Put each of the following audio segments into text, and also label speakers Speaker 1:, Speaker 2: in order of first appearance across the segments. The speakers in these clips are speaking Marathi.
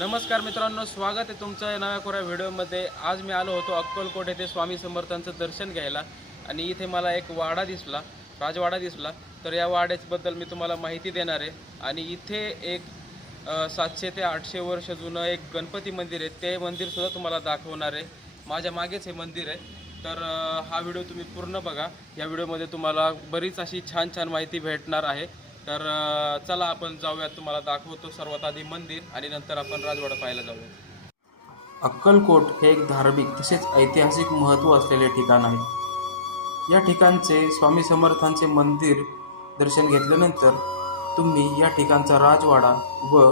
Speaker 1: नमस्कार मित्रांनो स्वागत आहे तुमच्या नव्या कोऱ्या व्हिडिओमध्ये. आज मी आलो होतो अक्कलकोट येथे स्वामी समर्थांचं दर्शन घ्यायला आणि इथे मला एक वाडा दिसला राजवाडा दिसला. तर या वाड्याबद्दल मी तुम्हाला माहिती देणार आहे. आणि इथे एक सातशे ते आठशे वर्ष जुनं एक गणपती मंदिर आहे. ते मंदिरसुद्धा तुम्हाला दाखवणार आहे. माझ्या मागेच हे मंदिर आहे. तर हा व्हिडिओ तुम्ही पूर्ण बघा. या व्हिडिओमध्ये तुम्हाला बरीच अशी छान छान माहिती भेटणार आहे. तर चला आपण जाऊयात तुम्हाला दाखवतो सर्वात आधी मंदिर आणि नंतर आपण राजवाडा पाहायला जाऊया
Speaker 2: अक्कलकोट हे एक धार्मिक तसेच ऐतिहासिक महत्त्व असलेले ठिकाण आहे. या ठिकाणचे स्वामी समर्थांचे मंदिर दर्शन घेतल्यानंतर तुम्ही या ठिकाणचा राजवाडा व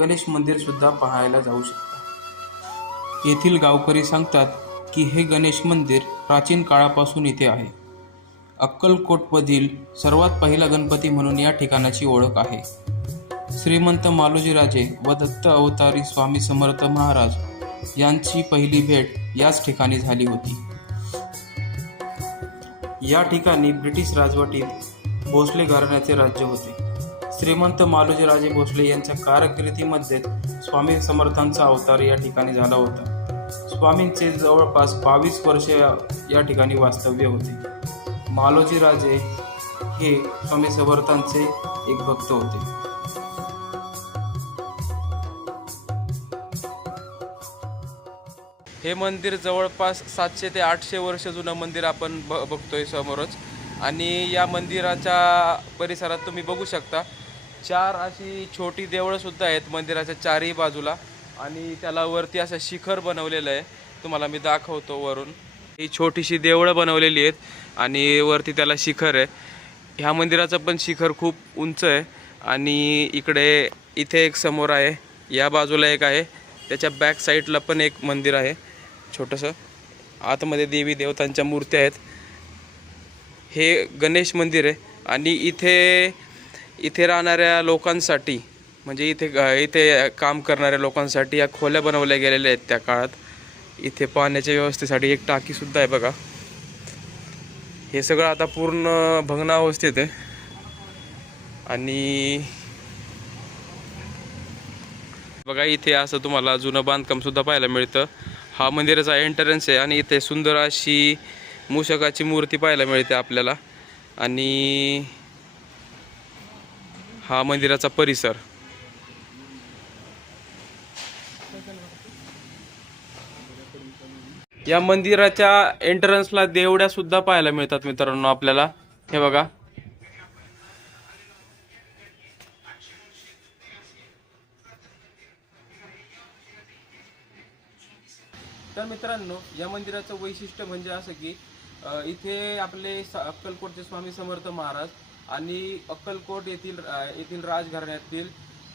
Speaker 2: गणेश मंदिरसुद्धा पाहायला जाऊ शकता. येथील गावकरी सांगतात की हे गणेश मंदिर प्राचीन काळापासून इथे आहे. अक्कलकोटमधील सर्वात पहिला गणपती म्हणून या ठिकाणाची ओळख आहे. श्रीमंत मालोजीराजे व दत्त अवतारी स्वामी समर्थ महाराज यांची पहिली भेट याच ठिकाणी झाली होती. या ठिकाणी ब्रिटिश राजवटीत भोसले घराण्याचे राज्य होते. श्रीमंत मालोजीराजे भोसले यांच्या कारकिर्दीमध्ये स्वामी समर्थांचा अवतार या ठिकाणी झाला होता. स्वामींचे जवळपास बावीस वर्षे या ठिकाणी वास्तव्य होते. मालोजीराजे हे स्वामी समर्थांचे एक भक्त होते.
Speaker 1: हे मंदिर जवळपास सातशे ते आठशे वर्ष जुनं मंदिर आपण ब बघतोय समोरच. आणि या मंदिराच्या परिसरात तुम्ही बघू शकता. चार अशी छोटी देवळं सुद्धा आहेत मंदिराच्या चारही बाजूला. आणि त्याला वरती असं शिखर बनवलेलं आहे. तुम्हाला मी दाखवतो वरून. ही छोटीशी देवळं बनवलेली आहेत आणि वरती त्याला शिखर आहे. ह्या मंदिराचं पण शिखर खूप उंच आहे आणि इकडे इथे एक समोर आहे या बाजूला एक आहे. त्याच्या बॅक साईडला पण एक मंदिर आहे छोटंसं. आतमध्ये देवी देवतांच्या मूर्त्या आहेत. हे गणेश मंदिर आहे आणि इथे इथे राहणाऱ्या लोकांसाठी म्हणजे इथे इथे काम करणाऱ्या लोकांसाठी या खोल्या बनवल्या गेलेल्या आहेत त्या काळात. इथे पाण्याच्या व्यवस्थेसाठी एक टाकीसुद्धा आहे बघा. हे सगळं आता पूर्ण भग्नावस्थेत आहे. आणि बघा इथे असं तुम्हाला जुनं बांधकामसुद्धा पाहायला मिळतं. हा मंदिराचा एंट्रन्स आहे आणि इथे सुंदर अशी मूषकाची मूर्ती पाहायला मिळते आपल्याला. आणि हा मंदिराचा परिसर. या मंदिराच्या एंट्रन्सला देवड्या सुद्धा पाहायला मिळतात मित्रांनो आपल्याला. हे बघा. तर मित्रांनो या मंदिराचं वैशिष्ट्य म्हणजे असं की इथे आपले अक्कलकोटचे स्वामी समर्थ महाराज आणि अक्कलकोट येथील येथील राजघराण्यातील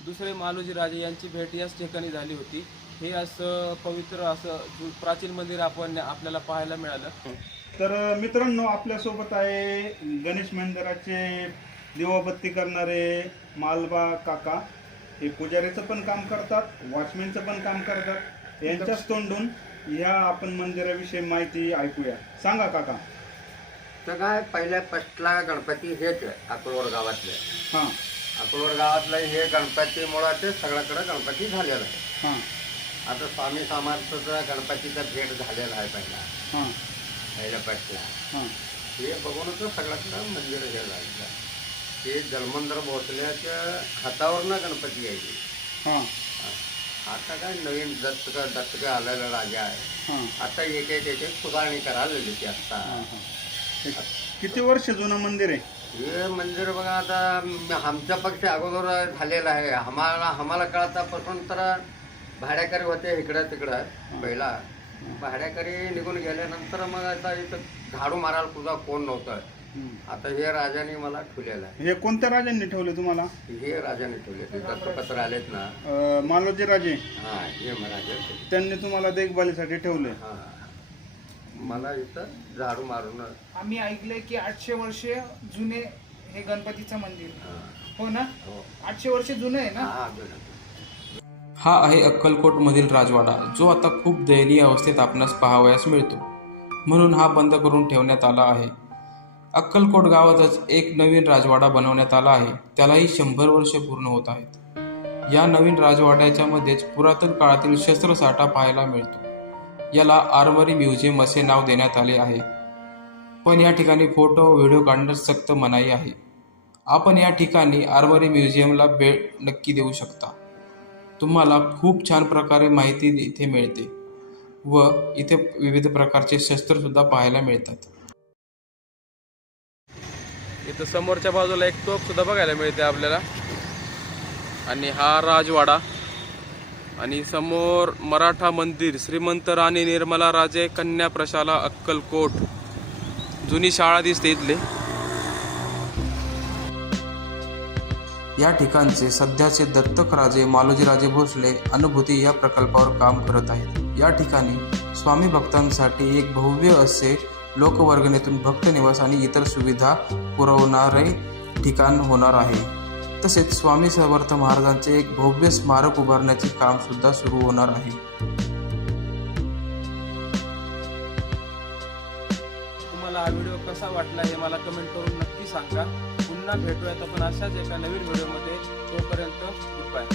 Speaker 1: दुसरे मालोजी राजे यांची भेट याच ठिकाणी झाली होती. हे असं पवित्र असं जु- प्राचीन मंदिर आपण आपल्याला पाहायला मिळालं.
Speaker 3: तर मित्रांनो आपल्यासोबत आहे गणेश मंदिराचे दिवाबत्ती करणारे मालबा काका. हे पुजारीचं पण काम करतात वॉचमॅनचं पण काम करतात. यांच्याच तोंडून या आपण मंदिराविषयी माहिती ऐकूया. सांगा काका.
Speaker 4: तर काय पहिल्या फस्टला गणपती हेच आहे गावातले.
Speaker 3: हां.
Speaker 4: अकोलवड गावातलं हे गणपतीमुळं ते सगळ्याकडे गणपती झालेला आहे.
Speaker 3: हां.
Speaker 4: आता स्वामी समर्थाचा गणपतीचा भेट झालेला आहे पहिला.
Speaker 3: हां.
Speaker 4: पहिल्या फस्टला
Speaker 3: हां
Speaker 4: हे बघूनच सगळ्याकडं मंदिर हे झालं ते जलमंदर भोसल्याच्या हातावरनं गणपती यायचे.
Speaker 3: हां.
Speaker 4: आता काय नवीन दत्त दत्त आलेला राजा आहे. आता एक एक एक एक सुधारणी करायला ती आता.
Speaker 3: किती वर्ष जुनं मंदिर आहे?
Speaker 4: हे मंदिर बघा आता आमच्या पक्ष अगोदर झालेला आहे. आम्हाला आम्हाला कळतापासून तर भाड्याकरी होते इकडं तिकडं पहिला. भाड्याकरी निघून गेल्यानंतर मग आता इथं झाडू मारायला सुद्धा कोण नव्हतं.
Speaker 3: हं.
Speaker 4: आता हे राजाने मला ठेवलेलं आहे.
Speaker 3: हे कोणत्या राजांनी ठेवले तुम्हाला?
Speaker 4: हे राजाने ठेवले ते दत्तपत्र आलेत ना.
Speaker 3: अं, मालोजी राजे.
Speaker 4: हा हे राजा
Speaker 3: त्यांनी तुम्हाला देखभालीसाठी ठेवले.
Speaker 4: हा. मला इथं झाडू मारून
Speaker 5: आम्ही ऐकलंय की आठशे वर्ष जुने हे गणपतीचं मंदिर.
Speaker 4: हा.
Speaker 5: हो ना?
Speaker 4: हो.
Speaker 5: आठशे वर्ष जुनं आहे ना?
Speaker 4: हा.
Speaker 2: हा आहे अक्कलकोटमधील राजवाडा जो आता खूप दयनीय अवस्थेत आपणास पाहावयास मिळतो. म्हणून हा बंद करून ठेवण्यात आला आहे. अक्कलकोट गावातच एक नवीन राजवाडा बनवण्यात आला आहे. त्यालाही शंभर वर्ष पूर्ण होत आहेत. या नवीन राजवाड्याच्या मध्येच पुरातन काळातील शस्त्रसाठा पाहायला मिळतो. याला आर्मरी म्युझियम असे नाव देण्यात आले आहे. पण या ठिकाणी फोटो व्हिडिओ काढण्यास सक्त मनाई आहे. आपण या ठिकाणी आर्मरी म्युझियमला भेट नक्की देऊ शकता. तुम्हाला खूप छान प्रकारे माहिती इथे मिळते व इथे विविध प्रकारचे शस्त्रसुद्धा पाहायला मिळतात.
Speaker 1: इथं समोरच्या बाजूला एक तोफ सुद्धा बघायला मिळते आपल्याला. आणि हा राजवाडा. आणि समोर मराठा मंदिर श्रीमंत राणी निर्मला राजे कन्या प्रशाला अक्कलकोट. जुनी शाळा दिसते इथली.
Speaker 2: या ठिकाणचे सध्याचे दत्तक राजे मालोजीराजे भोसले अनुभूती या प्रकल्पावर काम करत आहेत. या ठिकाणी स्वामी भक्तांसाठी एक भव्य असे लोकवर्गणीतून भक्त निवास आणि इतर सुविधा पुरवणारे ठिकाण होणार आहे. तसेच स्वामी समर्थ महाराजांचे एक भव्य स्मारक उभारण्याचे काम सुद्धा सुरू होणार आहे.
Speaker 1: तुम्हाला हा व्हिडिओ कसा वाटला हे मला कमेंट करून नक्की सांगा. पुन्हा भेटूयात आपण अशाच एका नवीन व्हिडिओमध्ये. तोपर्यंत गुड बाय